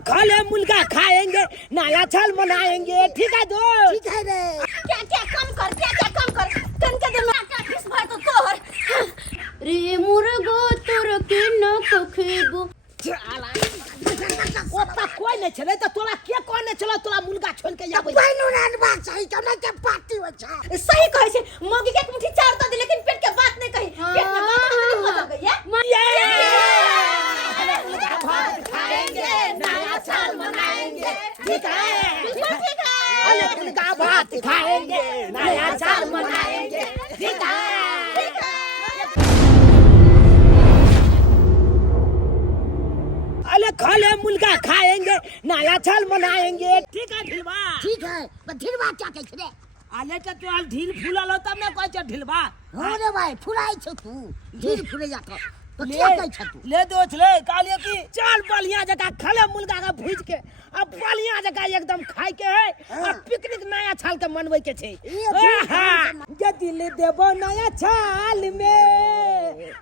खा ले मुर्गा खाएंगे, नया साल मनाएंगे, ठीक है दोस्त? ठीक है रे। क्या क्या कम कर, क्या क्या कम कर, कन के दे मैं क्या किस भाई तो तोहर रे मुर्गो तोर के न कखेबो ओता कोई नहीं चले तो तोला के कोई नहीं चला तोला मुर्गा छोड़ के जाबे। पाइनो रान बात सही कना के पार्टी हो छ। सही कहै छै, मौगी के एक मुट्ठी चार दे लेकिन पेट के बात नहीं कही, पेट में बात नहीं हो गई है। मुर्गा भात खाएंगे, नया साल मनाएंगे, ठीक है? बिल्कुल ठीक है। अरे मुर्गा भात खाएंगे, नया साल मनाएंगे, ठीक है? ठीक है। अरे खा ले मुर्गा खाएंगे, नया साल मनाएंगे, ठीक है ढिलवा? ठीक है। बधिरवा क्या कहै रे? आले के तो ढील फूलल तब ना कहै छ ढिलवा। हो रे भाई फुराई छ तू। ढील फुरे जा तो ले क्या कहै छ तू? ले दोस्त ले कालिए की चल बढ़िया जगह खले मुर्गा के भूज के अब बढ़िया जगह एकदम खाए के है और पिकनिक नया साल के मनवे के छै। जे दिल देबो नया साल में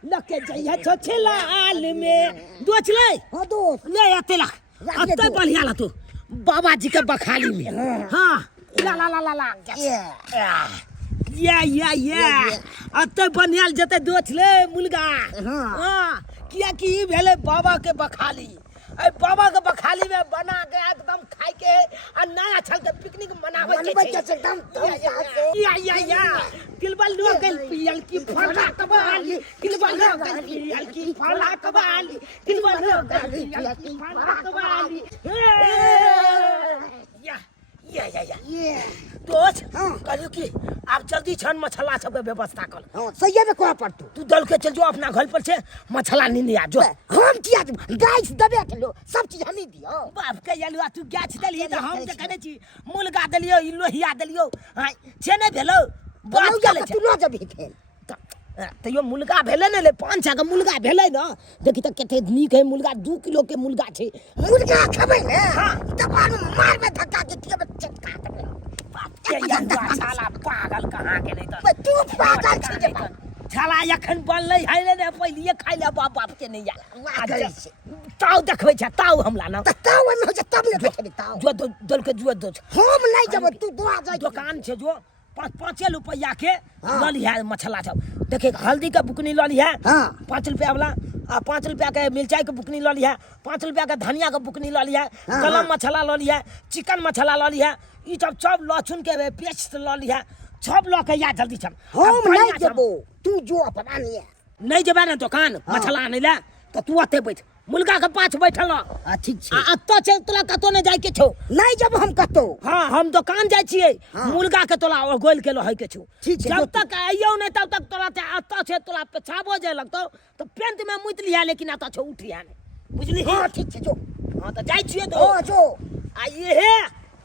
लके जइया छो छलाल में दोस्त ले। हां दोस्त ले अते ला अते बढ़िया ला तू बाबा जी के बखाली में। हां ला ला ला ला ला या अते बनियाल जते दोस्त ले मुर्गा। हां किया कि ई भेले बाबा के बखाली। ए बाबा के बखाली में बना के एकदम खाए के आ नया साल के पिकनिक मनावे के छै एकदम या किलबल लो गल पियल की फला कबाली किलबल लो गल पियल की फला कबाली किलबल लो गल पियल की फला कबाली या दोस्त कहलियो कि आप जल्दी छन मछला सब के व्यवस्था कर। हां सही में कोआ पड़तू। तू दल के चल जो अपना घर पर से मछला नींद आ जो। हम किया गाइस दबे के लो सब चीज हम ही दियो। बाप के यलुआ तू गाछ दलिए त हम त कने छी मुर्गा दलियो ई लोहिया दलियो हां छे नै भेलो बात के ले तू लो जब खेल त यो मुर्गा भेले ने ले 5 छा के मुर्गा भेले न देखि त कते नीक है मुर्गा 2 किलो के मुर्गा छै। मुर्गा खबै ने तब मार में धक्का के टिके चटका देबे। बाप के यलुआ साला पागल कहां के नै त तू पागल छी जे छाला एखन बनलै है ने पहिले खाइ ले बाप बाप के नै या ताऊ देखबै छ ताऊ हमला न ताऊ में हो तब ले देखै ताऊ जो दल के जुआ दो हम नहीं जब तू दुआ जाय दुकान छै जो 5 रुपया के ल लिया मछला सब देखे हल्दी का बुकनी ल लिया 5 रुपया वाला आ 5 रुपया के मिर्चाई के बुकनी ल लिया 5 रुपया के धनिया के बुकनी ल लिया गलम मछला ल लिया चिकन मछला ल लिया ई सब लहसुन के पेस्ट ल लिया सब ल के या जल्दी चल। हम नहीं जबो तू जो अपना नहीं जेबा ना दुकान मछला आने ला त तू अते बैठ मुर्गा के पाछ बैठल ठीक छै अत्तो छै तोला कतो ने जाय के छौ नहीं जब हम कतो। हां हम दुकान जाय छियै मुर्गा के तोला गोल के लहै के छौ जब तक आइयो नै तब तक तोला ते अत्तो छै तोला पेछाबो जे लगतौ तो पेंट में मुत लिया लेकिन अत्तो छौ उठिया ने बुझली। हां ठीक छै जो हां त जाय छियै तो हां जो आ ये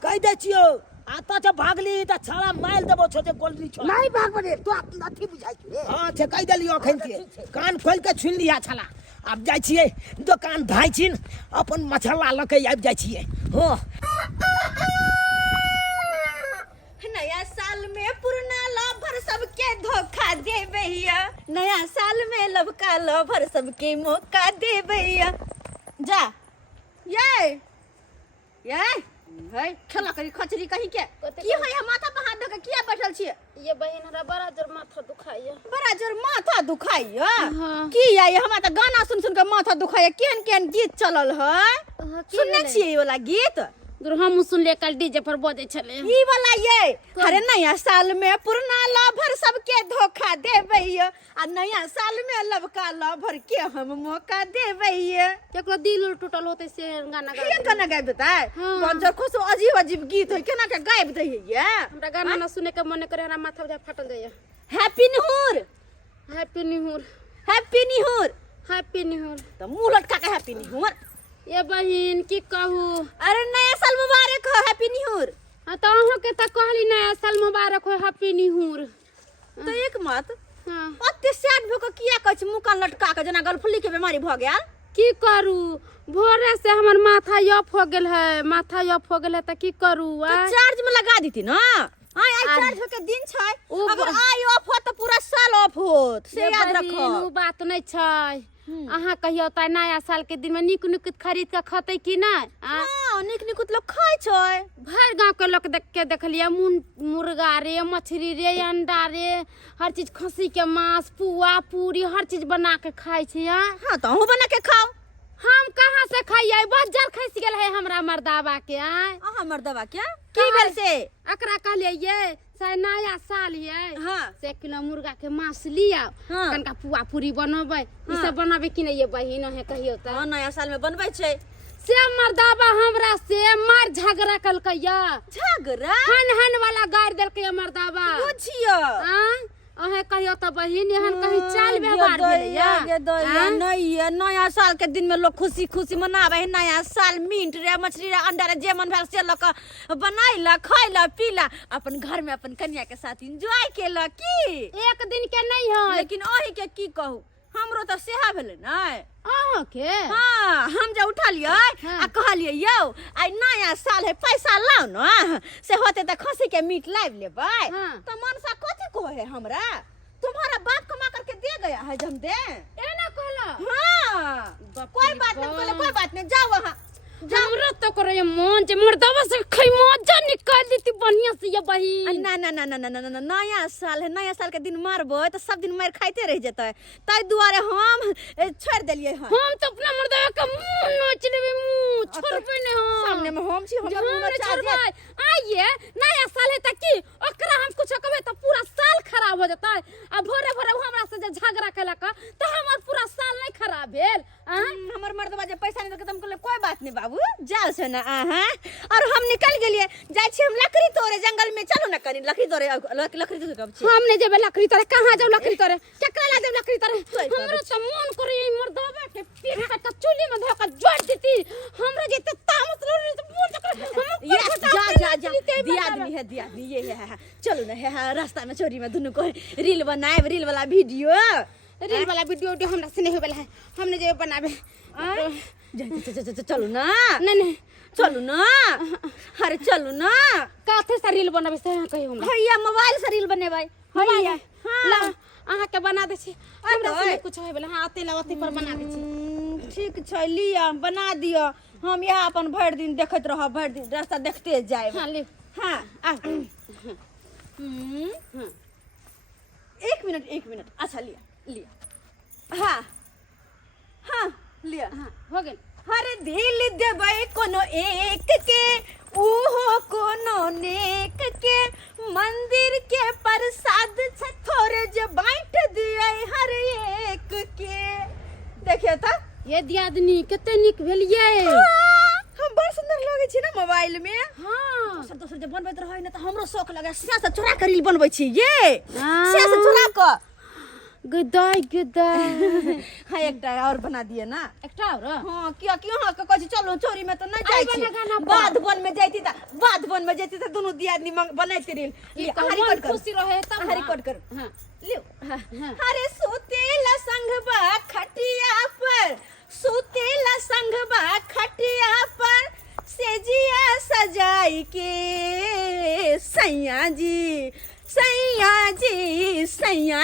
कह दे छियो आता छ भागली त छाला माइल देबो छ जे गोलरी छ नहीं भागबे रे तू अथी बुझाइ छै रे। हां छ कह देलियो अखन के कान खोल के छुन लिया छाला अब जाय छियै दुकान धाइ छिन अपन मछला ल के आबि जाय छियै। हो नया साल में पुराना लवर सबके धोखा देबैया, नया साल में लवका लवर सबके मौका देबैया। जा ये है खेला करी खचरी कहीं के की है हम माथा पे हाथ धके किया बैठल छिए? ये बहन हमरा बड़ा जोर माथा दुखाइया। बड़ा जोर माथा दुखाइया? की या ये हमरा त गाना सुन सुन के माथा दुखाइया। केहन केहन गीत चलल है सुनने छिए ये वाला गीत? हम सुन ले कल डीजे पर बजे छले ई वाला ये अरे नया साल में पुराना लवर सबके धोखा देबैया आ नया साल में लवका लवर के हम मौका देबैया। केकरो दिल टूटल होते से गाना गा ये गाना गाबि देतै? बंजर खुश अजीब अजीब गीत है केना के गाबि दैये ये? हमरा गाना ना सुने के मन करे हमरा माथा बुझा फाटल जाइया। Happy new year happy new year happy new year happy new year त मुंह लटका के हैप्पी न्यू ईयर। ये बहन की कहू अरे नया साल मुबारक हो हैप्पी न्यू ईयर। हां त अहाँ के त कहली नया साल मुबारक हो हैप्पी न्यू ईयर तो एक मत हां ओते सैड भो के किया कहै छी मुंह कान लटका के जना गलफली के बीमारी भ गेल? की करू भोरे से हमर माथा यफ हो गेल है, माथा यफ हो गेल है त की करू? तो चार्ज में लगा दीती ना। हां आई चार्ज के दिन छै ओ अगर आई ऑफ हो त पूरा साल ऑफ होत से याद रखो उ बात नहीं छै। अहाँ कहियो त नया साल के दिन में निक निक खरीद के खतै कि नहीं? हां निक निक लोग खाय छै। भर गांव के लोग देख के देखलिए मुर्गा रे, मछली रे, अंडा रे, हर चीज, खस्सी के मांस, पुआ पूरी हर चीज बना के खाय छै। हां त हम बना के खाओ। हम कहाँ से खाइए? बाजार खस गेल है हमरा मर्दावा के। अहाँ मर्दवा क्या की भेल से? एकरा कहलिए ये से नया साल ये हां से 1 किलो मुर्गा के मांस लिया, हाँ। कनका पुआ पूरी बनबै। ई सब बनाबे कि नहीं ये बहिन है कहियो त? हां नया साल में बनबै छै। से मर्दावा हमरा से मार झगड़ा कलकैया, झगड़ा हन वाला गाड़ देलकै मर्दावा। बुझियो अहे कहियो त बहिन एहन कहीं चाल व्यवहार भेलैया। ये नहीं है नया साल के दिन में लोग खुशी खुशी मनावे है। नया साल मीट रे, मछली रे, अंडा रे, जे मन भेल से लोग बनाइला खाइला पीला अपन घर में अपन कन्या के साथ एंजॉय केला की एक दिन के नहीं है लेकिन ओही के की कहू हमरो त सेहा भेले नै। अहाँ के हाँ हम जे उठा लिये आ कहलिए यौ आई नया साल है पैसा लाओ न से होते त खसी के मीट लाइव लेबै। त मनसा कथि कहे हमरा तुम्हारा बाप कमा करके दे गया है जम दे एना कहला। हाँ कोई बात नहीं कोई बात नहीं जाओ वहाँ हमरा तो करे मन जे मर्दावा से खै मजा निकाल देती बढ़िया से ये बहिन। ना ना ना ना ना ना नया साल है नया साल के दिन मारबो तो सब दिन मार खाइते रह जेतै ताई दुआरे हम छोड़ देलिए हैं। हम तो अपना मर्दावा का मुंह नोच लेबे, मुंह छोड़बे ने हम सामने में हम छी हम मुंह नोचा दे। आइए नया साल है त की ओकरा हम कुछ कहबे त पूरा साल खराब हो जेतै। आ भोरे भोरे हमरा से जे झगड़ा केलक त हमर पूरा साल नहीं खराब भेल। हमर मर्दवा जे पैसा नहीं खत्म करले कोई बात नहीं बाबू जाओ से ना और हम निकल गेलिए जाय छी हम लकड़ी तोड़े जंगल में। चलो ना कनी लकड़ी तोड़े लकड़ी तो कब छी हम नहीं जेबे लकड़ी तोड़े। कहां जाऊ लकड़ी तोड़े? केकरा ला देब लकड़ी तोड़े? हमरा त मन करे ई मर्दावा के पीठ का चूल्ही में धोका जोड़ देती। हमरा जे तामस रहे त मन तक ये जा दिया आदमी ये है चलो ना है रास्ता में चोरी में दोनों को रील बनाए रील वाला वीडियो हमरा से नहीं होबेला है। हमने जे बनाबे चलो ना नहीं चलो ना अरे चलो ना काथे से रील बनाबे से कहियो हमरा भैया मोबाइल से रील बनेबै भैया ला अहाँ के बना दे छी। हमरा से नहीं कुछ होबेला। हां अते लावती पर बना दे छी। ठीक छै लिया बना दियो हम यहाँ अपन भर दिन देखत रह भर दिन रास्ता देखते जाए। हां ले हां एक मिनट अच्छा लिया हाँ हाँ लिया हां हो गेल। हर दिल देबै कोनो एक के ओहो कोनो नेक के मंदिर के प्रसाद छ थोड़े जे बांट दिए हर एक के। देखिए त ये दियादनी कते निक भेलिए। हम बड़ सुंदर लगे छी ना मोबाइल में। हां दोसर जे बनबैत रहै न त हमरो शौक लगे से से चोरा के रील बनबै छी ये से चोरा के गदाई हां एकटा और बना दिए ना एकटा और। हां किया हां के कहै चलो चोरी में तो नहीं जाय छी बाधवन में जैती त दोनों दियादनी बनैते रील हरी खुशी रहे तब रिकॉर्ड कर। हां लियो अरे सुतेला संगबा खटिया पर सुतेला संगबा खटिया पर सेजिया सजाई के सैया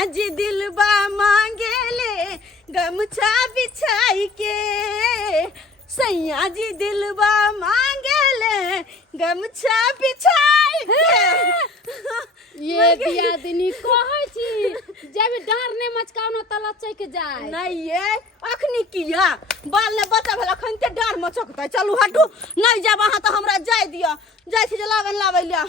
जी दिलबा मांगेले गमछा बिछाई के सैया जी दिलबा मांगेले गमछा बिछाई के। ये दियादनी कहै छी जब डर ने मचकाउनो त लचै के जाय नहीं ये अखनी किया बाल ने बता भेल अखन ते डर मचकतै। चलू हटू नहीं जाब अहाँ त हमरा जाय दिया जाय छी जलावन लाबै लिया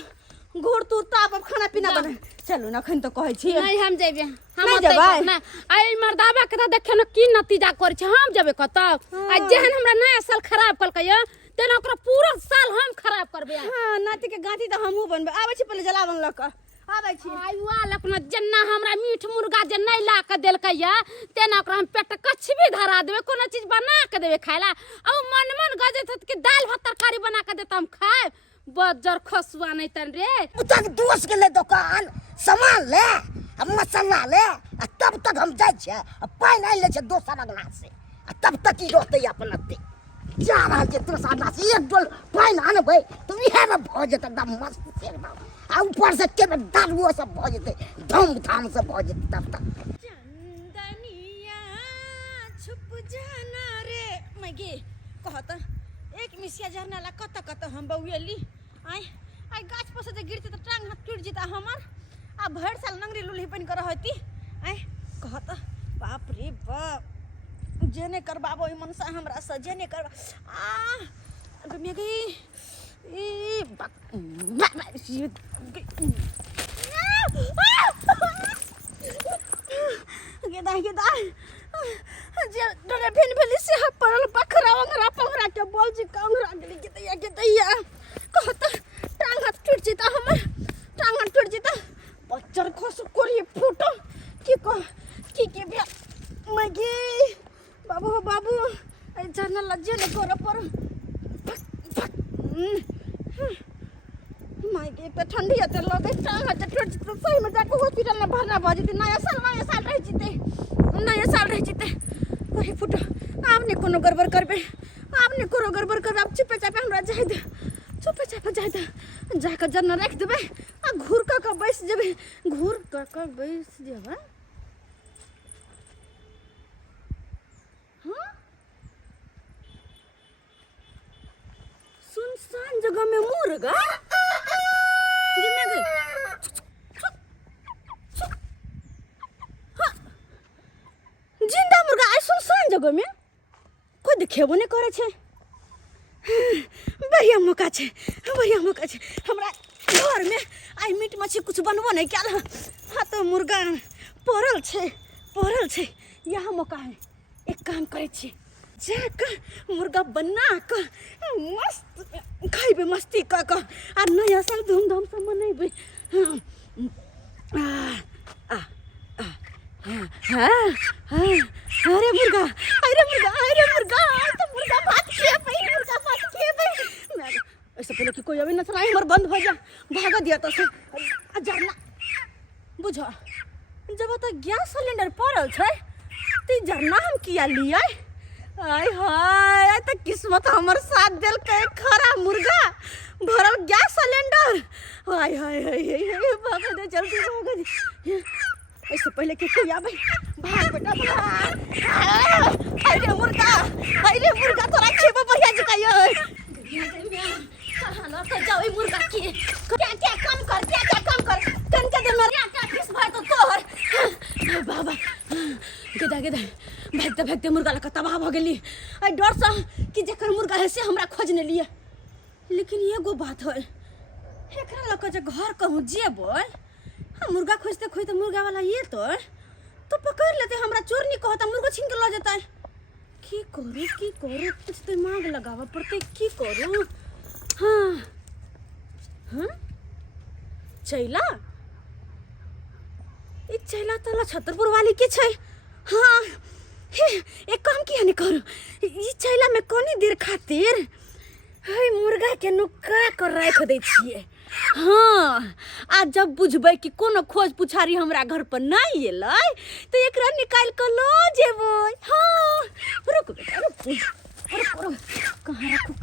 घूर तूर ताप खाना पीना बने। चलू ना अखन तो कहै छी नहीं हम जेबे हम नहीं जेबै ना आई मर्दावा के त देखियो न की नतीजा करै छै। हम जेबे कत आ जेहन हमरा नया साल खराब कलकै य तेना ओकरा पूरा साल हम खराब करबे। हां नाती के गांठी त हमहू बनबे आबै छी पहिले जलावन ल क आबै छी। आयुआ लखना जन्ना हमरा मीठ मुर्गा जे नहीं ला के देलकै या तेना ओकरा हम पेट कछ भी धरा देबे कोनो चीज बना के देबे खाइला। अब मन गजे त कि दाल भात तरकारी बना के देता हम खाए बजर खसुआ नहीं तन रे तक दोस्त के ले दुकान सामान ले मसाला ले तब तक हम जाय छे पाई नहीं ले छे दोसर अगला से तब तक ही रहते अपन अते जा रहा छे दोसर अगला से एक डोल पाई ना आनबे तो इहे में भ जेत एकदम मस्त एकदम आ ऊपर से के दारुओ सब भ जेतै धूमधाम से भ जेतै तब तक चंदनिया छुप जाना रे मगे कहत एक मिसिया झरना ला कत हम बउएली आय आय गाछ पर से गिरते त टांग हाथ टूट जेता हमर आ भर साल नंगरी लुलही पहन कर रहती आय कहत बाप रे बाप जेने करबाबो ई मनसा हमरा से जेने कर आ मगे ई गेदा जे डरे फिन भेली से परल पखरा वंगरा के बोल जी कांगरा गेली के दैया कहत टांग हाथ टूट जेता हमर टांग हाथ टूट जेता बच्चर खस कोरी फूटो की के बिया मगे बाबू ए जरना लज्जे ने कर पर मगे पे ठंडी आते लगे टांग हाथ टूट जेता सही में जाके हॉस्पिटल में भरना भ जेते नया साल रह जीते कोई फुटो आपने कोनो गड़बड़ करबे आप चुपे चापे हमरा जाय दे जाके जन्ना रख देबे आ घूर का बैस जेबे हां सुनसान जगह में मुर्गा जिम्मे गई जिंदा मुर्गा आई सुनसान जगह में कोई देखेबो नहीं करे छे बढ़िया मौका छे हमरा घर में आई मीट मछली कुछ बनबो नहीं क्या हाँ तो मुर्गा पड़ल छे यहाँ मौका है एक काम करे छे जाकर मुर्गा बना कर मस्त खाइबे मस्ती कर आ नया साल धूमधाम से मनेबे अरे मुर्गा तो मुर्गा भात किए ऐसे पहले कि कोई अभी न चला हमर बंद हो जा भागा दिया तो से जरना बुझो जब तक गैस सिलेंडर पड़ल छै ती जरना हम किया लिया आय हाय त किस्मत हमर साथ देल के खरा मुर्गा भरल गैस सिलेंडर हाय भागा दे जल्दी भागा दे ऐसे पहले कि कोई आवे भाग बेटा भाग अरे मुर्गा तोरा खेबो बढ़िया जकायो कहां तो जाओ मुर्गा की क्या काम कर कन के दे मरिया क्या किस भाई तो तोहर बाबा गेदा भागते मुर्गा लका तबाह भ गेली आई डर सा कि जेकर मुर्गा है से हमरा खोजने लिए लेकिन एगो बात है एकरा लका जे घर कहूं जेबो हम मुर्गा खोजते मुर्गा वाला ये तो पकड़ लेते हमरा चोर नहीं कहता मुर्गा छीन के ले जाता है की करू कुछ दिमाग लगावा पड़ते की करू हाँ चैला ई चैला तो छतरपुर वाली के छै हाँ एक काम किया नहीं करू ई चैला में कोनी देर खातिर है मुर्गा के नुक्का कर राख दे छिए हाँ आज जब बुझबै कि कोनो खोज पुछारी हमरा घर पर नहीं एलै तो एकरा निकाल के लो जेबै हाँ रुक बेटा रुक कहाँ रखू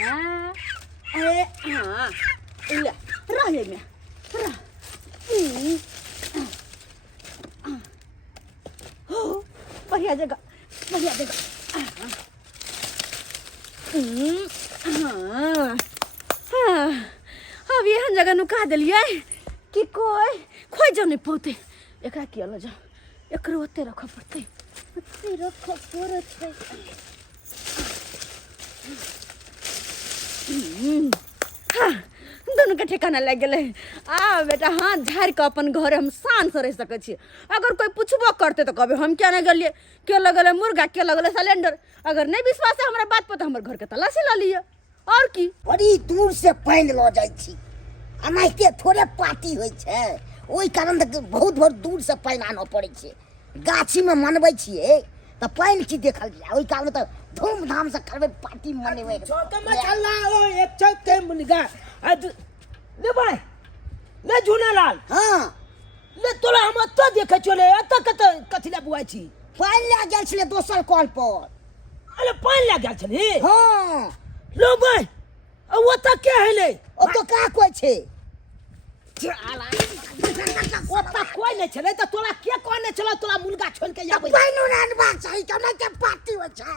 हाँ ले रहे में बढ़िया जगह अब यहाँ जगह नुका दिलिए कि कोई खोज नहीं पौते एकरा किया ल जा एकरो ओते रख पड़ते दोनों के ठिकाना लग गए आ बेटा हाथ झाड़ के अपन घर हम शान से रह सके छी अगर कोई पूछबो करते तो कहबे हम क्या नहीं गलिए के लगल मुर्गा के लगल सिलेंडर अगर नहीं विश्वास है हमरा बात पर तो हमर घर के तलाशी ला लिए और की बड़ी दूर से पानी ल जाई छी अनाइते थोड़े पार्टी होई छै ओई कारण बहुत दूर से पानी आनो पड़े छै गाछी में मनबै छिए तो पानी की देखल जाए ओई कारण तो धूमधाम से करबे पार्टी मनेबै चौक में चलना ओ एक चौक के मुर्गा ले भाई ले झूनालाल हां ले तोला हम तो देखे चले कथिला बुआई छी पानी ले गेल छले दोसर कॉल पर अरे पानी ले गेल छली हां लो भाई वो तो क्या है ले ओ तो का कोई छे वो तो कोई नहीं चले तो तोरा के कोई नहीं चला तोरा मुर्गा छोड़ के जाबे पाइन उड़ानबा चाही केना के पार्टी हो छै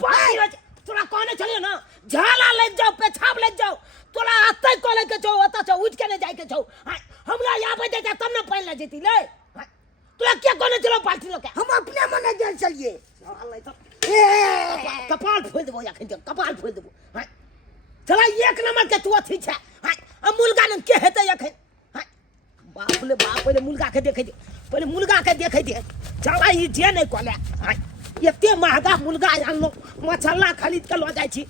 पार्टी हो तोरा कोई नहीं चले ना झाला ले जाओ पेछाब ले जाओ तोरा अतै को ले के जाओ अत से उठ के नहीं जाए के जाओ हमरा आबे दे तब ना पाइन ले जेती ले तोरा के कोई नहीं चला पार्टी लोग हम अपने मने गेल चलिए कपाल फोड़ देबो या कपाल फोड़ देबो चला एक नंबर के तू अथी छै अब मुर्गा ने के हेतै अखन बाप रे बाप पहले मुर्गा के देखे दे पहले मुर्गा के देखे दे चला ई जे नहीं कोले एते महंगा मुर्गा आनलो मछला खरीद के लो जाय छी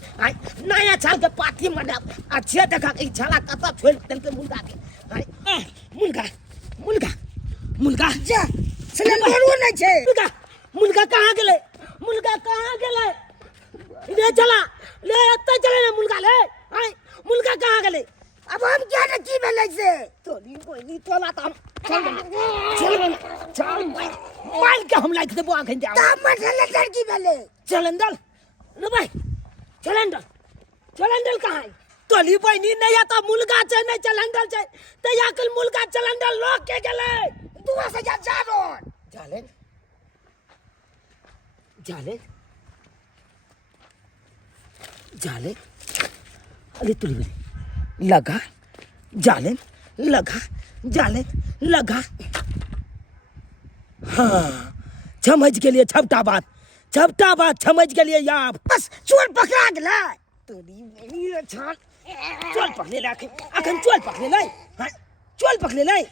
नया साल के पार्टी मनाब आ जे देखा ई छला कत छोड़ देल के मुर्गा के मुर्गा मुर्गा मुर्गा जा सिलेंडर नहीं छे मुर्गा मुर्गा कहां गेले मुर्गा कहां गेले ले चला ले एते चले ना मुर्गा ले मुर्गा कहां गेले अब हम क्या न की भेलै से तोली कोई नहीं तोला तम चल मार के हम लाइक देबो आखन जाओ ता मठले लड़की भेलै चलंदल न भाई चलंदल कहां है तोली बहनी नहीं आता मुर्गा छै नहीं चलंदल छै त याकल मुर्गा चलंदल लोग के गेले दुआ से जा जारोन जाले जाले जाले अरे तुली बहनी लगा जाले लगा जाले लगा हाँ समझ के लिए छपटा बात समझ के लिए यार बस चोर पकड़ा गेलै तोरी मेरी छान चोल पकड़े लाके अखन चोल पकड़े लाई हाँ चोल पकड़े लाई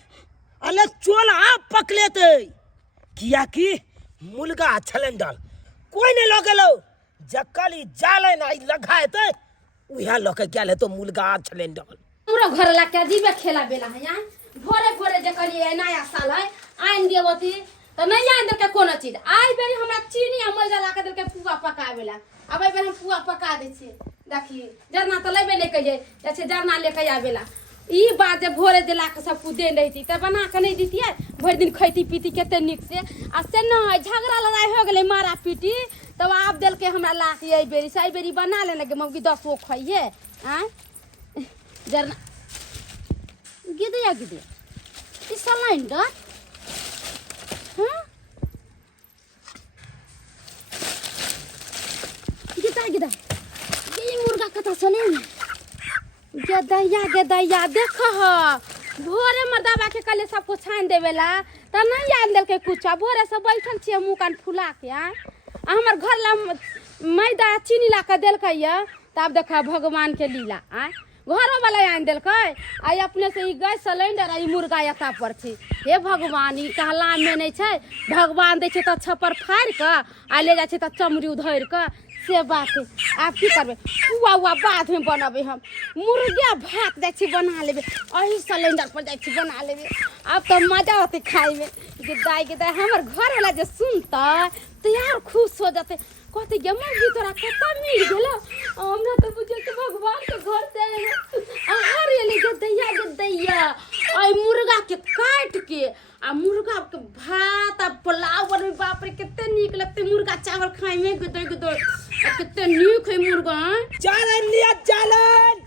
अलग चोल आप पकड़ेते किया कि मुर्गा छलंडल कोई नहीं लोगे लो जक्कली जाले ना लगाए थे उहा लोके क्या ले तो मुर्गा छलंडल हमरा घर ला के जीवे खेला बेला है यहाँ भोरे भोरे जे करिए नया साल है आइन देवती तो नहीं आइन दे के कोनो चीज आई बेरी हमरा चीनी आ मजा ला के दे के पुआ पकावेला अब आई बेर हम पुआ पका दे छी देखी जरना तो लेबे नहीं कहिए जैसे जरना लेके आवेला ई बात जे भोरे जे ला के सब कुछ दे रही थी त बना के नहीं दीतिए भर दिन खैती पीती केते निक से आ से न झगड़ा लड़ाई हो गेले मारा पीटी तब आप देल के हमरा ला के आई बेरी बना ले लगे मौगी 10 गो खाइए हां जरना गिदे ई सिलेंडर हाँ गिदा ये मुर्गा कथा सुने गदैया देख भोरे मर्दाबा के कले सब कुछ छान देवेला त नहीं आन देल के कुछ भोरे से बैठल छिए मुंह कान फुला के हमर घर ला मैदा चीनी ला के देल के तब देखा भगवान के लीला घरों वाला आन दिल आई अपने से ई गैस सिलेंडर आई मुर्गा एता पर छी हे भगवान ई कहला में नहीं छै भगवान दे छै त छपर फाड़ के आ ले जा छै त चमड़ी उधर के से बात है आप की करबे पुआ बाद में बनाबे हम मुर्गा भात जाय छी बना लेबे अही सिलेंडर पर जाय छी बना लेबे अब तो मजा होते खाए में गिदाई हमर घर वाला जे सुनता तो यार खुश हो जाते कहते ये मम्मी तोरा कता मिल गेलो हमरा तो बुझे के भगवान के घर से आहार ले गदैया आई मुर्गा के काट के आ मुर्गा के भात आ पुलाव बने बाप रे कितने नीक लगते मुर्गा चावल खाए में गदई कितने नीक है मुर्गा चालन लिया चालन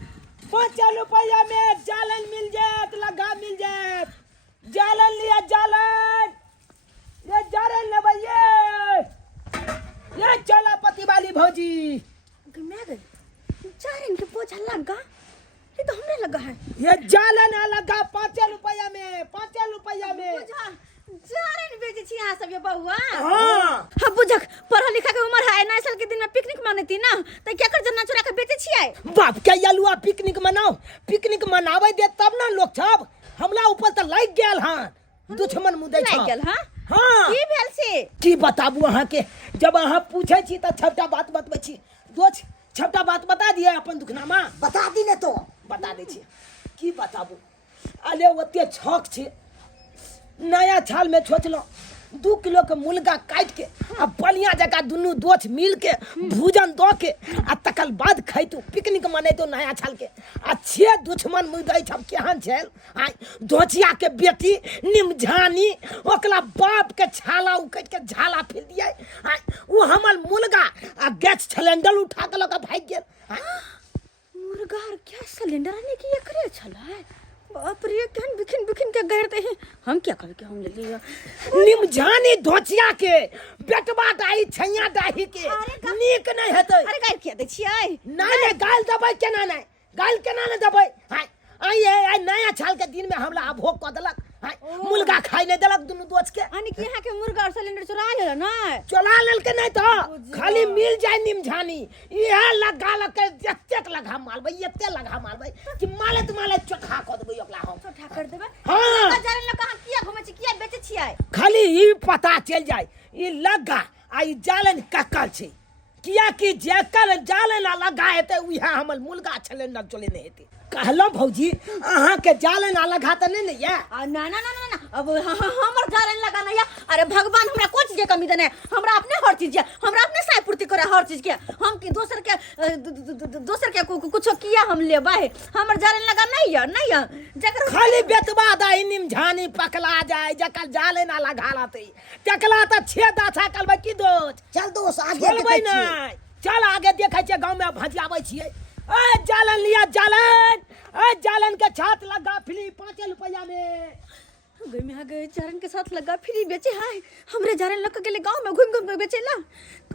5 रुपया में चालन मिल जात लगा मिल जात चालन लिया चालन ये चालन ले भैया ये चला पति वाली भौजी मैं गई चारन के पोछा लगा ये तो हमने लगा है ये जालन लगा 5 रुपया में 5 रुपया में चारन बेचे छी यहाँ सब ये बहुआ हाँ हाँ बुझक पढ़ा लिखा के उम्र है नए साल के दिन में पिकनिक मानती ना तो क्या कर जना चुरा के बेचे छी आए बाप क्या यलुआ पिकनिक मनावे दे तब ना लोग सब हमला ऊपर तो लाग गेल हां दुश्मन मुदे छ लाग गेल हां हाँ की भेल से की बताबू अहाँ के जब अहाँ पूछे छी त छपटा बात बतबै छी दोछ छपटा बात बता दिए अपन दुखनामा बता दी ने तो बता दे छी की बताबू अले ओते छक छी नया छाल में छोचलो 2 किलो के मुर्गा काट के आ बलिया जगह दुनू दोछ मिल के भोजन दो के आ तकल बाद खैतू पिकनिक मनेतो नया छाल के आ 6 दुश्मन मुदई छब केहन छल आ दोछिया के बेटी निमझानी ओकला बाप के छाला उकट के झाला फेल दिए आ वो हमर मुर्गा आ गैस सिलेंडर उठा के लगा भाग गेल मुर्गा और गैस सिलेंडर आने की एकरे छला है। बाप रे केहन बिखिन बिखिन के गहरते हैं। हम क्या करे के हम ले लिया निमझानी धोचिया के बेटवा दाई छैया दाही के नीक नहीं हेतै। अरे गाय किया दे छियै नहीं गाल दबै केना नहीं गाल केना नहीं दबै। हाय आई नया साल के दिन में हमला भोग क देलक। हाय मुर्गा खाई नहीं देलक दुनु दोस्त के। आने की यहाँ के मुर्गा और सिलेंडर चुरा लेला ना चला लेल के नहीं तो खाली मिल जाए निमझानी यह लगा लगे जत्तेक लगा मारबै एते लगा मारबै कि माले चोखा क देबै ओकला हम चोखा कर देबे। हां जाने ला कहां किया घुमै छी किया बेचे छियै। खाली ई पता चल जाए ई लगा आई जालन कक्कल छै किया कि जेकर जालन लगा हेतै उहा हमर मुर्गा छले न चले नहीं हेतै। कहलो भौजी अहाँ के जालन लगा त नहीं ने या ना ना ना ना अब हमर जालन लगा ना या। अरे भगवान हमरा कोन चीज के कमी देने हमरा अपने हर चीज के हमरा अपने साय पूर्ति करे हर चीज के। हम की दोसर के कुछ किया हम लेबै हमर जालन लगा नहीं या जकर खाली बेतवा दाई निमझानी पकला जाए जकर जालन लगा लाते टकला त छेदा था कलबै की दोस्त। चल दोस्त आगे बोलबै देखै छी। नहीं चल आगे देखै छियै गांव में भजियाबै छियै। ए जालन लिया जालन के छात लगा फ्री 5 रुपया में। गई में आ गए जारन के साथ लगा फ्री बेचे हाय हमरे जारन लग के गांव में घूम घूम के बेचेला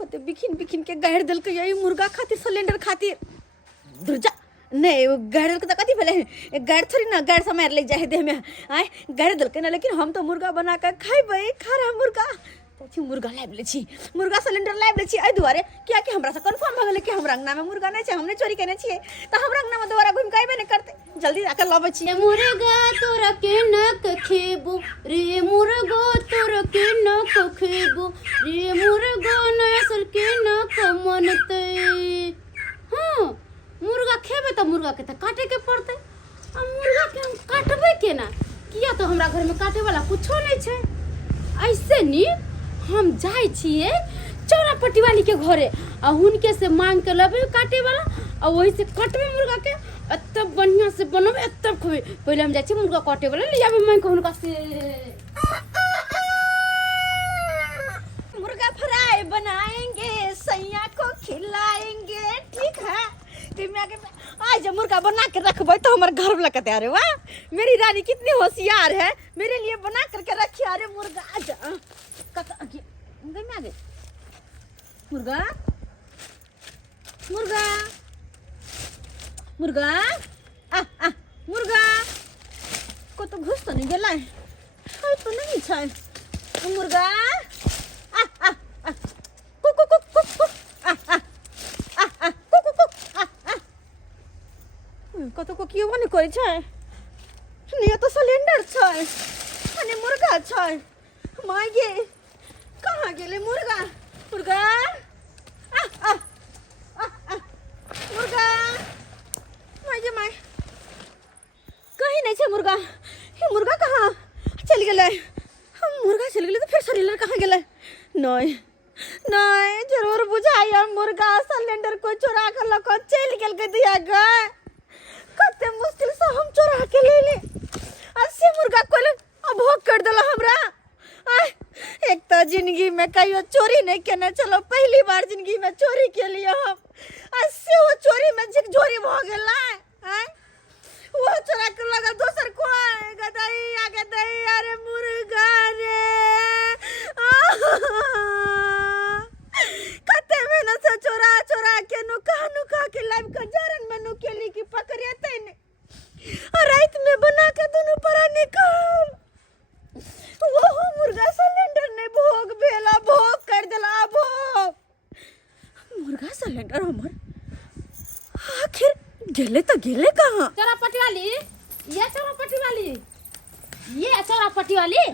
कते बिखिन बिखिन के गहर दल के यही मुर्गा खातिर सिलेंडर खातिर दुर्जा नहीं गहर दल के कथी भेले गहर थोड़ी ना गहर समय ले जाए देह में आय गहर दल के ना लेकिन हम तो मुर्गा बना के खाइबै खारा मुर्गा छी मुर्गा लाइब ले छी मुर्गा सिलेंडर लाइब ले छी एहि दुआरे किया कि हमरा से कंफर्म भ गेलै कि हमरा अंगना में मुर्गा नहीं छै हमने चोरी केने छियै त हमरा अंगना में दोबारा घुम के आइबे नहीं करते जल्दी आकर लाबै छी। मुर्गा तोरा के नक खेबू रे मुर्गो तोरा के नक खेबू रे मुर्गो नसल के नक मनते। हाँ मुर्गा खेबे तो मुर्गा के तो काटे के पड़ते आ मुर्गा के हम काटबे केना किया तो हमरा घर में काटे वाला कुछो नहीं छै। ऐसे नी हम जाए छिए चौरापट्टी वाली के घरे आ हुनके से मांग के लबे काटे वाला आ वही से कटबे मुर्गा के एत्ते बढ़िया से बनबे एत्ते खबे। पहले हम जाए छी मुर्गा काटे वाला ले आबे मांग के हुनका से मुर्गा फ्राई बनाएंगे सैया को खिलाएंगे ठीक है। आज मुर्गा बना के रखबै तो हमारे घर वाला कहते अरे वाह मेरी रानी कितनी होशियार है मेरे लिए बना करके रखी। अरे मुर्गा आजा गई में आ गई मुर्गा मुर्गा मुर्गा आ मुर्गा को तो घुस तो नहीं गेला है तो नहीं छै मुर्गा आ आ आ कुक कुक कुक कुक आ आ आ आ कुक कुक आ आ कतो को कियो नहीं करे छै नहीं तो सिलेंडर छै अने मुर्गा छै माय गे कहाँ गेले मुर्गा मुर्गा आ आ आ आ मुर्गा माय गे माय कहीं नहीं छै मुर्गा ये मुर्गा कहाँ चल गेले मुर्गा चल गेले तो फिर सिलेंडर कहाँ गेले नहीं नहीं जरूर बुझाइए मुर्गा सिलेंडर को चुरा कर लको चल गेल के दिया गए कते मुश्किल से हम चुरा के ले ले अस्सी मुर्गा को भोग कर दिला हमरा। एक तो जिंदगी में कहियो चोरी नहीं केने चलो पहली बार जिंदगी में चोरी के लिए हम अस्सी वो चोरी में झकझोरी भ गेला वो चोरा के लगा दोसर को गदाई आ गदाई अरे मुर्गा रे कते मेहनत से चोरा चोरा के नुका के लाइव का जारन में नुकेली की पकड़े तने और रात में बना के दोनों परा निकाल वो मुर्गा सिलेंडर ने भोग भेला भोग कर दिला भोग मुर्गा सिलेंडर हमर आखिर गेले तो गेले कहाँ। चौरापट्टी वाली ये चौरापट्टी वाली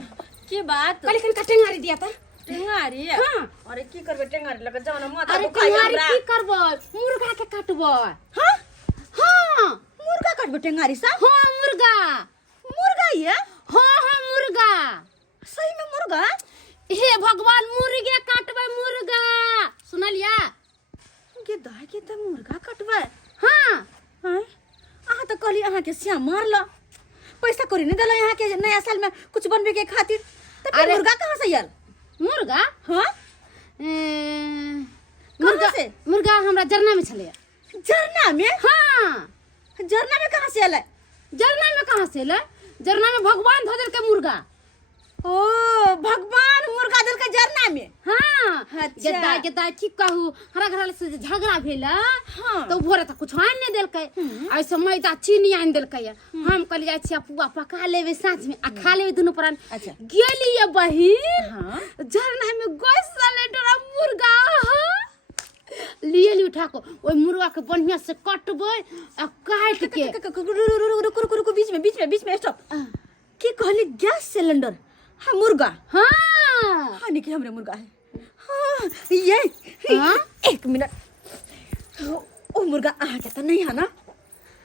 की बात कल खन का टेंगारी दिया था टेंगारी हाँ अरे की करबे टेंगारी लगा जाना माथा अरे दुखाई टेंगारी हमरा की करबो मुर्गा के काटबो। हां हाँ मुर्गा काटबे टेंगारी सा हाँ मुर्गा मुर्गा ये हाँ मुर्गा सही में मुर्गा हे भगवान मुर्गे काटबे मुर्गा सुनलिया के दाई के त मुर्गा काटबे हाँ हां अहाँ तो कहली अहाँ के सिया मार लो पैसा करी नहीं देला यहाँ के नया साल में कुछ बनबे के खातिर तो अरे मुर्गा कहाँ से आयल मुर्गा हाँ मुर्गा से? मुर्गा हमरा जरना में छले झरना में हाँ जरना में कहाँ से आला? जरना में कहाँ से ले? जरना में भगवान धऽ देलकै मुर्गा। ओ भगवान मुर्गा दिल के जरना में। हाँ अच्छा। गेदा की कहू हरा घर से जे झगड़ा भेला हाँ। तो भोरे तक कुछ आन नहीं देलकै। ऐसे मैदा चीनी आन देलकै। हम कहली जाइ छी पुआ पका लेबे साँझ में आ खा लेबे दुनू प्राण। अच्छा। गेली ये बहिन। हाँ। जरना में गैस सिलेंडर और मुर्गा लिए ली उठा को ओइ मुर्गा के बढ़िया से कटबै आ काट के रुको बीच में स्टॉप। की कहली गैस सिलेंडर? हाँ मुर्गा। हाँ हाँ निकले हमरे मुर्गा है। हाँ ये हाँ? 1 मिनट। ओ मुर्गा अहाँ के तो नहीं है ना?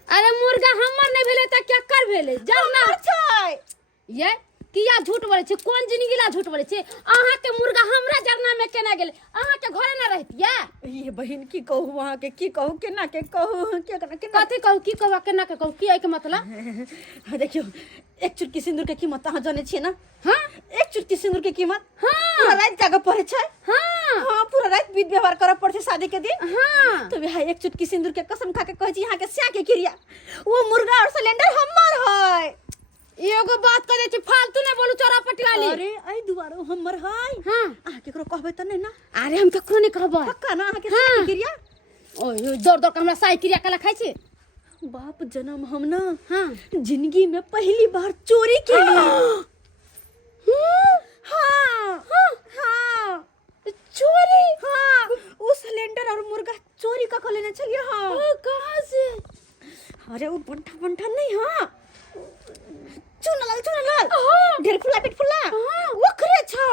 अरे मुर्गा हमर नहीं भेले त क्या कर भेले? जरना अच्छा ये किया झूठ बोले छे? कोन जिंदगी ला झूठ बोले छे? अहाँ के मुर्गा हमरा जरना में केना गेले? अहाँ के घरे न रहतिया? ये बहन की कहू वहाँ के की कहू केना के कहू के कथी कहू की कहू केना के कहू की है के मतलब? देखियो 1 चुटकी सिंदूर के कीमत अहाँ जाने छिए ना? हाँ 1 चुटकी सिंदूर के कीमत हाँ पूरा रात जाके पड़े छै। हाँ हाँ पूरा रात विध व्यवहार करे पड़े शादी के दिन। हाँ तो भाई 1 चुटकी सिंदूर के कसम खा के कहै छी यहाँ के स्या के क्रिया वो मुर्गा और सिलेंडर हमर है। एगो बात करे छी फालतू नहीं बोलू चौरापटी वाली। अरे आई दुआरो हमर है। हाँ अहाँ केकरो कहबै त नहीं ना? अरे हम कखनो नहीं कहबै। पक्का ना अहाँ के हाँ। स्या के क्रिया? ओए दौड़ दौड़ के हमरा साई क्रिया कला खाइ छी। बाप जन्म हम ना हाँ जिंदगी में पहली बार चोरी के लिए। हाँ हाँ चोरी? हाँ वो सिलेंडर और मुर्गा चोरी का लेने चलिए। हाँ कहाँ से? अरे वो बंठा नहीं। हाँ चुनलाल हाँ। ढेर फुला पेट फुला हाँ। वो करे अच्छा।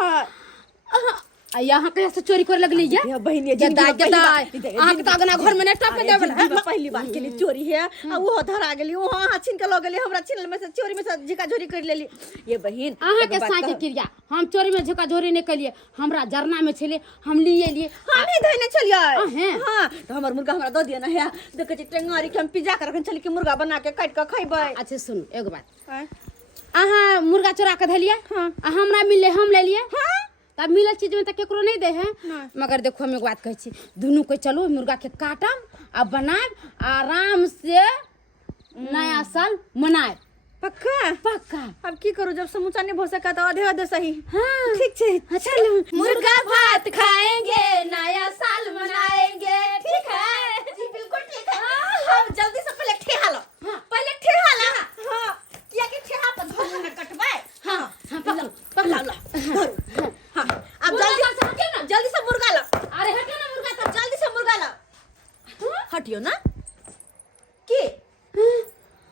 आ यहाँ कहीं से चोरी करे लगली है? ये बहिनी गदा गदा आहाँ के तागना घर में नेटा पे देबल है। पहली बार के लिए चोरी है। आ वो धरा गेली वो हां छीन के ल गेली हमरा छीन में से चोरी में से झिका झोरी कर लेली। ये बहिन आहाँ के साई के क्रिया हम चोरी में झका झोरी नहीं कलिए। हमरा जरना में छले हम लिए हम नहीं धइने चलिए। हैं। हां तो हमर मुर्गा हमरा द दिया ना है। देखे छी टेंगारी के हम पिज्जा कर रखन चली के मुर्गा बना के काट के खइबै। अच्छा सुन एगो बात आहाँ मुर्गा चोरा के धलिए। हाँ। हमरा मिले हम ले लिए। हां तब मिलल चीज में तो केकरो नहीं दे है। नहीं। मगर देखो हम एक बात कहै छी दुनू को चलो मुर्गा के काटम आ बनाएब आराम से नया साल मनाएब। पक्का पक्का। अब की करूं जब समूचा नहीं हो सका तो आधे आधे सही। हाँ ठीक छे चलो मुर्गा भात खाएंगे नया साल मनाएंगे। ठीक है जी बिल्कुल ठीक है। हम जल्दी से पहले ठेहा लो। पहले ठेहा ला। हां किया कि ठेहा पर धोन न कटबै। हां हाँ पकड़ लो धरो। हां अब जल्दी से मुर्गा लो। अरे हटो ना मुर्गा तो जल्दी से मुर्गा लो। हटियो ना की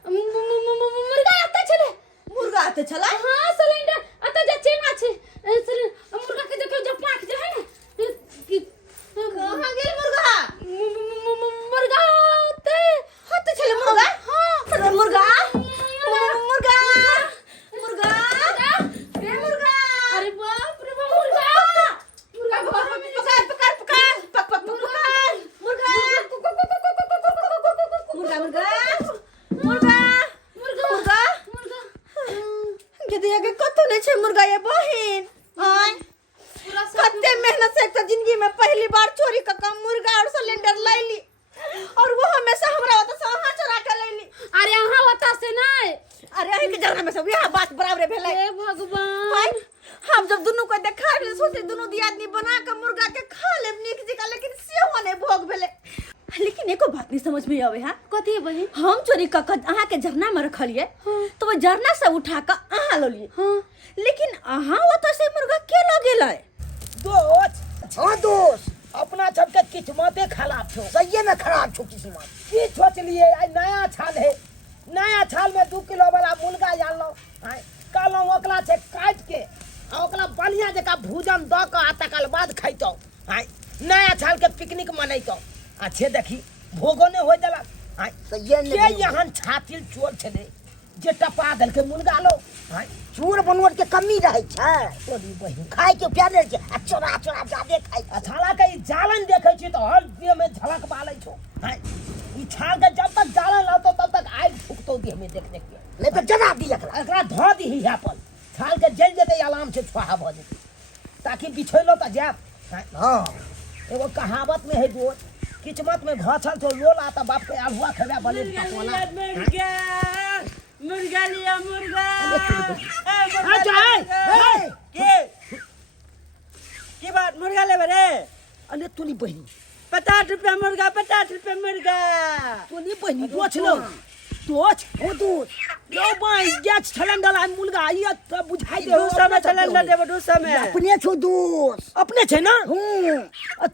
मुर्गा आता चले। मुर्गा आते चला। हाँ सिलेंडर आता जा चेंगा छे मुर्गा के देखो जब पाक जे है ना कहां गेल मुर्गा? मुर्गा आते हते चले मुर्गा। हाँ अरे मुर्गा मुर्गा मुर्गा ए मुर्गा। अरे बाप रे बाप मुर्गा मुर्गा घर में पकड़ पक पक पकड़ मुर्गा मुर्गा मुर्गा मुर्गा मुर्गा गदिया के कतो नहीं छे मुर्गा ये बहिन। हां कते मेहनत से एक जिंदगी में पहली बार चोरी का काम मुर्गा और सिलेंडर लैली और वो हमेशा हमरा होता से हां चोरा के लैली। अरे यहाँ होता से नहीं। अरे अही के जरना में सब यह बात बराबर भेलै। हे भगवान हम जब दोनों को देखा भी सोचे दोनों दी आदमी बना के मुर्गा के खा ले नीक जगह लेकिन से होने भोग भेले। लेकिन एको बात नहीं समझ में आवे। हां कथी है बहिन? हम चोरी का अहाँ के झरना में रखलिए। तो वो झरना से उठा के अहाँ लो लिए। हाँ लेकिन अहाँ वो तो से मुर्गा के लो गेलै? दोस्त हाँ दोस्त अपना सबके किस्मते खराब छो। सही में खराब छो किस्मत। की सोच लिए आई नया छाल है। नया छाल में 2 किलो वाला मुर्गा जानलो कहलो ओकला से काट के आ ओकला बढ़िया जका भोजन द के आ तकर बाद खैतो। नया छाल के पिकनिक मनैतो। अच्छे देखी भोगो ने हो देलक। सही के में यहाँ छातिल चोर छले जे टपा देल के मुर्गा लो। चूर बनवट के कमी रहे छै। तोरी बहिन खाए के प्यार रहे छै आ चोरा चोरा जादे खाए छै। छाला के ई जालन देखे छी तो हर देह में झलक बालै छो। ई छाल के जब तक जालन लातो तब तक आग फुकतो देह में देख देख के। नहीं तो जरा दी एकरा। एकरा धो दीही है पर छाल के जल जेते आराम से छुहा भ जेते ताकि बिछोलो त जाब। हां एगो कहावत में है दोस्त किस्मत में घासल तो लोल आता बाप के अलुआ खबे बले पकवाना मुर्गा लिया मुर्गा की बात मुर्गा ले रे अरे तोनी बहनी 50 रुपया मुर्गा 50 रुपया मुर्गा तोनी बहनी दोच लो दोच ओ दोच लो भाई गैस सिलेंडर आ मुर्गा ये तो बुझाई दे 200 में सिलेंडर देबो 200 में अपने छो दोस्त अपने छे ना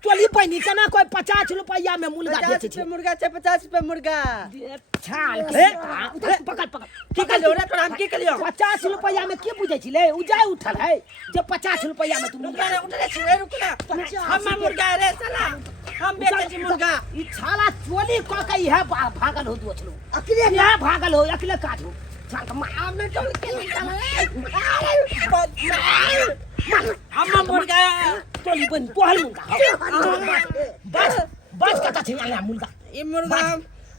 तोली बहनी केना कोई 50 रुपया में मुर्गा बेचे छे मुर्गा छे 50 रुपया मुर्गा छाल के पकड़ पकड़ की कलियो रे तोरा हम की कलियो 50 रुपया में के बुझे छी ले उजाय उठल है जे 50 रुपया में तू मुर्गा रे उठले छी रुक ना हम मुर्गा रे साला हम बेचे छी मुर्गा ई छाला चोली क के है भागल हो दोच लो अकेले या भागल हो अकेले काटो छाल के हम ने टोल के हम मुर्गा तोली बन तोहल मुर्गा बस बस कता छे या मुर्गा ई मुर्गा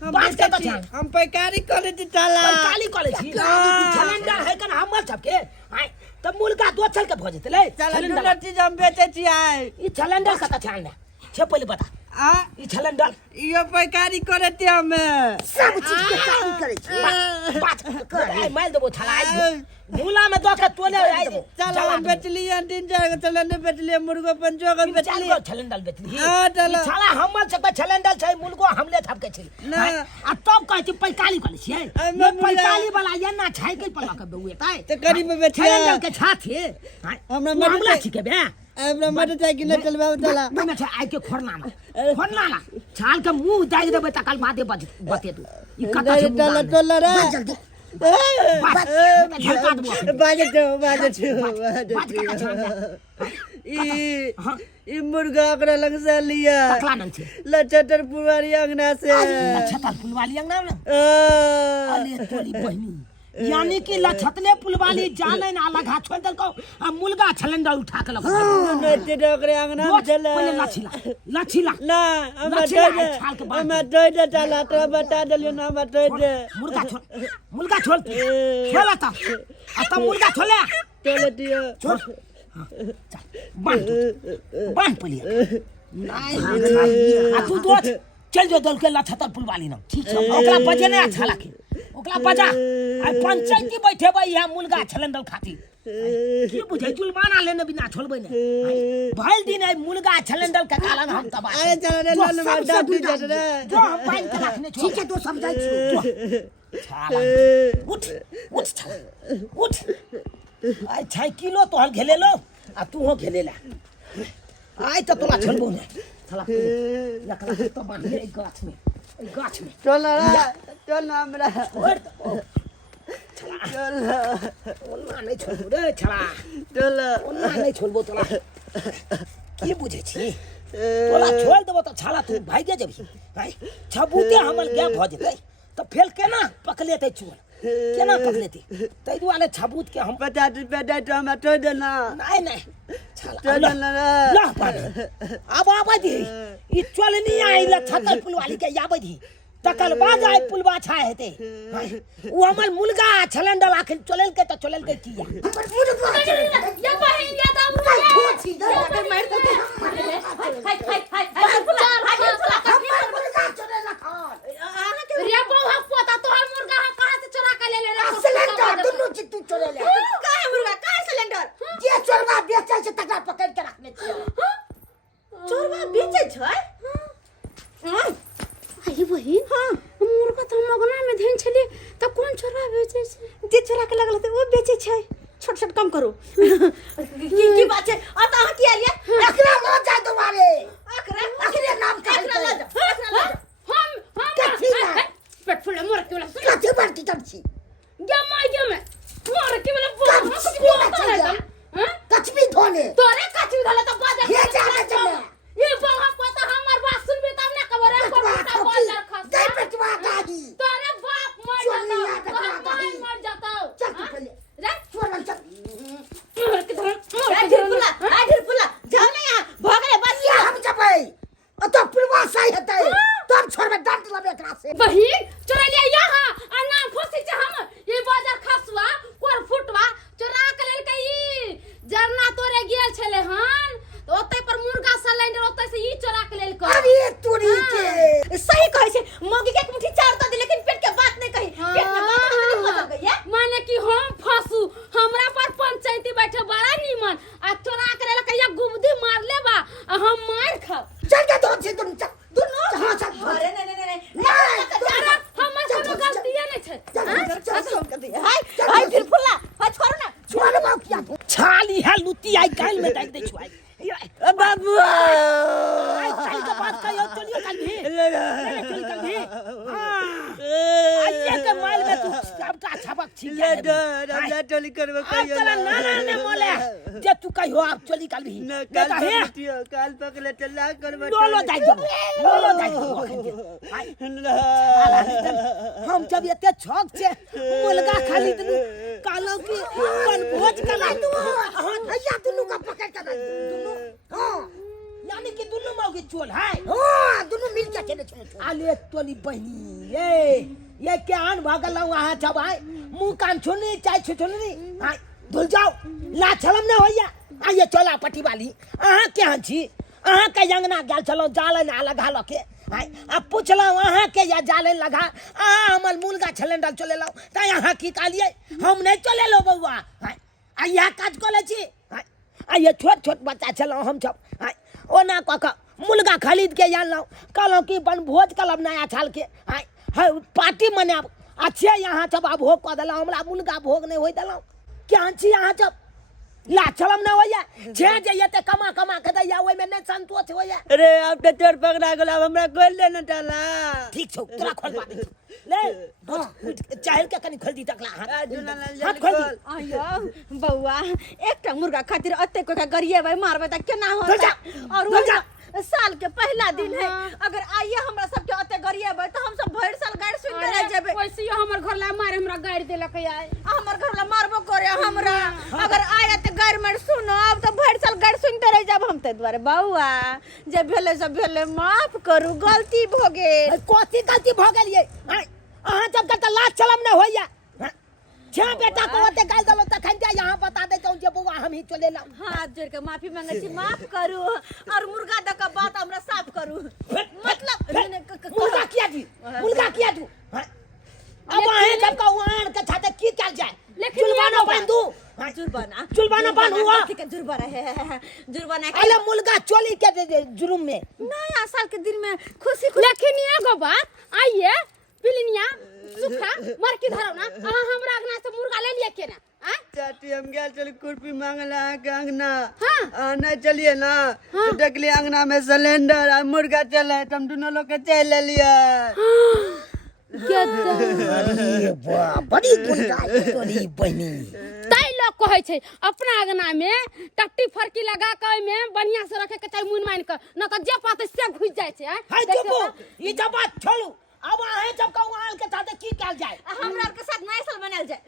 हम बस कता छे हम पैकारी कॉलेज चला काली कॉलेज छी सिलेंडर है कन हमर सबके हाय त मुर्गा दोचल के भजते ले सिलेंडर चीज हम बेचे छी आय ई सिलेंडर कता छे ना छे पहले बता आ ई सिलेंडर यो पैकारी करे ते हम सब चीज के काम करे छी बात कर मार देबो छला झूला में दो के तोले आई देबो चल हम बेच लिए 3-4 सिलेंडर बेच लिए मुर्गा 5 बेच लिए सिलेंडर बेच ली हां चल छला हमर सब सिलेंडर छै मुर्गो हमले थपके छी ना आ तब कहै छी पैकाली कॉलेज छियै ये पैकाली वाला ये ना साइकिल पर लके बेउए ताई तो करीब में बेच सिलेंडर के साथे हमरा मामला छी के बे हमरा मोटरसाइकिल चलबाओ चला मैं छै आई के खोरना ना छाल के मुंह दाग देबे त कल मादे बते तू ई कता छै चल चल रे जल्दी बाजे ई मुर्गा ओकरा लग से लिया तकला नन छै लचटर पुवारी अंगना से लछतल फुलवाली अंगना में अरे तोली बहनी यानी कि लछतले पुलवाली जाने ना लगा छोड़ दल को मुर्गा सिलेंडर उठा के लगा नते ओकरे अंगना में चले पहले लछिला ना हम दे दे चला तो बता देलियो ना हम दे दे मुर्गा छोड़ छोड़ा था आता मुर्गा छोले चले दियो छोड़ बांध पलिया नहीं आ तू दो चल जो दल के लछतल पुलवाली ना ठीक है ओकरा बजे नहीं अच्छा लागे ओकरा बजा आ पंचायती बैठे भाई यहाँ मुर्गा सिलेंडर खाती की बुझे जुलमाना लेने बिना छोड़बे ने भइल दिन है मुर्गा सिलेंडर के कारण हम तबाह अरे चल रे लन में डाटी दे रे जो हम पाइन के रखने ठीक है तो समझाई छी छाला उठ छाला उठ आई 6 किलो तो हल घेले लो आ तू हो घेले ला आई तो तोला छोड़बो ने छाला लकड़ा तो बांध ले गाछ में चल रे चल हमरा छोड़ चल ओन्ना नहीं छोड़बो रे छला चल ओन्ना नहीं छोड़बो तोला की बुझे छी तोला छोड़ देबो त छाला तू भागे जेबी भाई छबूते हमर क्या भ जेतै त फेल केना पकलेतै चोर केना पकलेतै तै दुआरे छबूत के हम 50 रुपया दे तो हम तो देना नहीं छाला चल रे ला पानी अब आबदी ई चल नहीं आई ला छतल पुलवाली के आबदी तकल बाद आई पुलवा छा हेते वो हमर मुर्गा सिलेंडर आखिर चलल के त चलल के किया या बहिन या दाऊ रे मार दे रे बौहा पोता तोहर मुर्गा हम कहां से चोरा के ले रे सिलेंडर दुनु चीज तू चोरे ले काहे मुर्गा काहे सिलेंडर जे चोरवा बेचै छै तकरा पकड़ के रखने छियै चोरवा बेचै छै आई बहिन हां मुर्गा तो मगना में धेन छली त कोन चोरा बेचे छै जे चोरा के लगल त वो बेचै छै छोट छोट कम करो की बात है आ त अहाँ की आलिया एकरा लो जा तुम्हारे अखरा अखरे नाम का अखरा ला जा हम कथी ना पेट फुले मोर के वाला कथी बात करछि या मैं मोर के वाला कथी भी बचा जा कथी भी धोने तोरे कछु धले त बाजा ये जाना चले ये बौहा पोता हमर बात सुनबे तब ना खबर है कोटा बाजार खस दे पेटवा गाही तोरे बाप मर चोरिया जाता देखा गाही मर जाता चल तू पहले रे चोरन चल मोर के धर आधर पुला जाओ ना यहाँ भगले बस ये हम जबै अ तो पुलवा सही हेतै तब छोड़बे डांट लबे एकरा से बहिन चोरा लिया यहाँ आ नाम फंसी छै हम ये बाजार खसवा ती आई काल में देख दे छुआई बाबू आई काल के बात का यो चलियो काल भी चल काल भी आइए के माइल में तू सबका छबक छी राजा टोली करबो अब चला ना ने मोले जे तू कहियो आप चली काल भी काल पकले चला करबो लोलो जाई हम जब एते छक छे मुलगा खाली तनु कालो की बन भोज कला तू भैया दुनू का पकड़ के दुनू हां यानी कि दुनू मौगी चोल है हां दुनू मिल के चले चले आले तोली बहनी ये क्या आन भागल वहां जब आए मुंह कान छुनी चाय छुनी हाय धुल जाओ ला छलम न होया आइए चला पट्टी वाली अहां केहन छी अहां के अंगना गेल चलो जाल ना लगा ल के हाय अब पूछलो अहां के या जाले लगा हमर मुलगा छलेंडल चले लो त अहां की कालिए हम नहीं चले लो बउआ हाय आइया काज कोले छी हाय आइए छोट छोट बच्चा चलो हम सब हाय ओना कक मुलगा खरीद के आनलो कहलो कि बन भोज कलब नया साल के हाय पार्टी मनाब अच्छे यहाँ सब आ भोग कऽ देलहुँ हमरा मुलगा भोग नहीं होई देलहुँ क्या छी यहाँ सब ला चलम न होइया जे जे येते कमा के दैया ओइ में नहीं संतोष होइया अरे अब तो तोर पकड़ा गेल अब हमरा खोल दे न डाला ठीक छौ तोरा खोल पा दे ले चाहल के कनी खोल दी तकला हाथ खोल दी आयो बउआ एकटा मुर्गा खातिर अत्ते को का गरिएबै मारबै त केना होता और साल के पहला दिन है अगर आइए हमरा सब के अत्ते गरिएबै त हम सब भर साल गाड़ सुन के रह जेबै वैसे हमर घर ला मारे हमरा गाड़ देलक आय हमर घर ला मारबो करे हमरा अगर आया त गाड़ मार सुनो अब त भर साल गाड़ सुनते रह जाब हम त द्वारे बउआ जे भेले सब भेले माफ करू गलती भ गेल कोती गलती भ गेलिए अहां जब तक लाज चलम न होइया छे बेटा को ओते गाल दलो तखन जा यहाँ बता दे जे बउआ हम ही चले ला हाथ जोड़ के माफी मांगे छी माफ करू और मुर्गा द का बात हमरा साफ करू मतलब मुर्गा किया तू अब आहे जब का वाण के छाते की चल जाए लेकिन जुर्माना बंदू जुर्माना बन हुआ ठीक है जुर्माना अरे मुर्गा चोली के जुर्म में नया साल के दिन में खुशी लेकिन एगो बात आइए पिलिनिया सुखा मर की धरौ ना अहाँ हमरा अंगना से मुर्गा ले लिए केना आ चाटी हम गेल चल कुर्पी मांगला के अंगना हां नहीं चलिए ना तो देखली अंगना में सिलेंडर और मुर्गा चले हम दोनों लोग के चल ले लिए अरे वाह बड़ी गुंडाई तोरी बहनी ताई लोग कहै छै अपना अंगना में टट्टी फरकी लगा के में बढ़िया से रखे के चाही मुन मान के न त जे पाते से घुस जाय छै हाय चुपो ई जब बात छोड़ू अब आहे जब का वाल के साथे की कल जाए हमरा के साथ नया साल मनाल जाए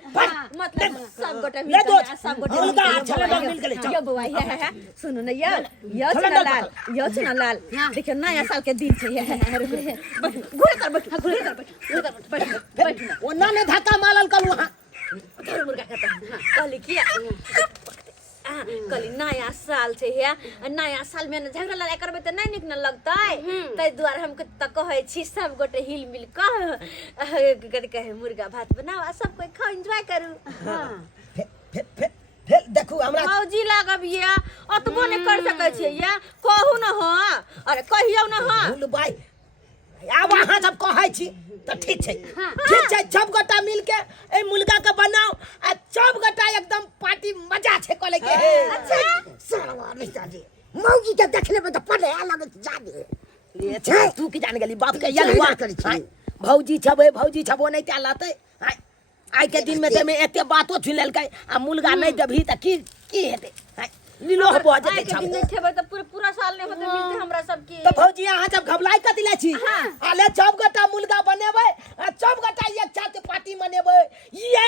मतलब सब गोटे ले दो सब गोटे मुर्गा चले मिल के ले यो बउआ है सुनो न यो चना लाल देखियो नया साल के दिन छै घुरे कर बैठ वो ना ने धक्का मारल कल वहां मुर्गा खाता कहली किया कहली नया साल छै है नया साल में झगड़ा लड़ाई करबै त नहीं निक न लगतै तै दुआरे हम त कहै छी सब गोटे हिल मिल क कहे मुर्गा भात बनावा सब कोई खाओ एंजॉय करू फिर देखू हमरा मौजी लागब ये अतबो नहीं कर सकै छै ये कहू न हो अरे कहियो न हो भूल भाई अब अहाँ सब कहै छी तो ठीक छै सब गोटा मिल के ए मुर्गा के बनाओ आ सब गोटा एकदम पार्टी मजा छै कोले के अच्छा सरवा मिस्टर जी मौगी के देखले में तो पड़े अलग जादे ले तू की जान गेली बाप के या हुआ भौजी छबो नहीं क्या लाते आई के दिन में ते में एते बातो छुन लेलकै आ मुर्गा नहीं देबही त की हेते लीलो हो जेते आई के दिन नहीं खेबै त पूरा साल नहीं होते मिलते हमरा सब की तो भौजी अहाँ जब घबलाई क दिले छी आले सब गोटा मुर्गा बनेबै आ सब गोटा एक साथ पार्टी मनेबै ये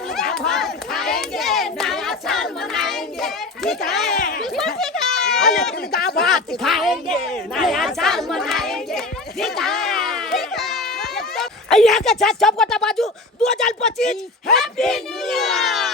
मुर्गा भात खाएंगे नया साल मनाएंगे ठीक है अरे मुर्गा भात खाएंगे नया साल मनाएंगे ठीक है यहाँ के साथ सब गोटा बाजू 2025 हैप्पी न्यू ईयर।